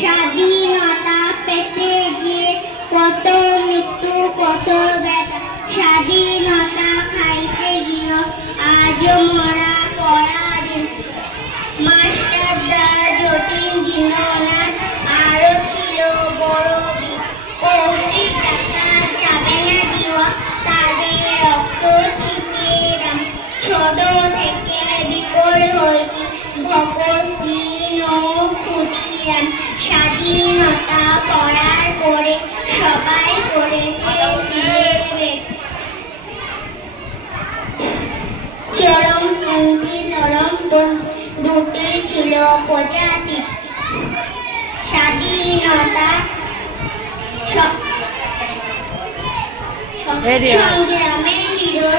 স্বাধীনতা পেতে গিয়ে কত মৃত্যু, কত ব্যথা। স্বাধীনতা খাইতে গিয়ে আজ মরা পড়া মাস্টার দা জটিল জীবনার আরও ছিল বড় কৌটি তাদের রক্ত থেকে হয়েছে, ভগৎ মন্দির নরম দুটি ছিল প্রজাতি। স্বাধীনতা সংগ্রামের হিরো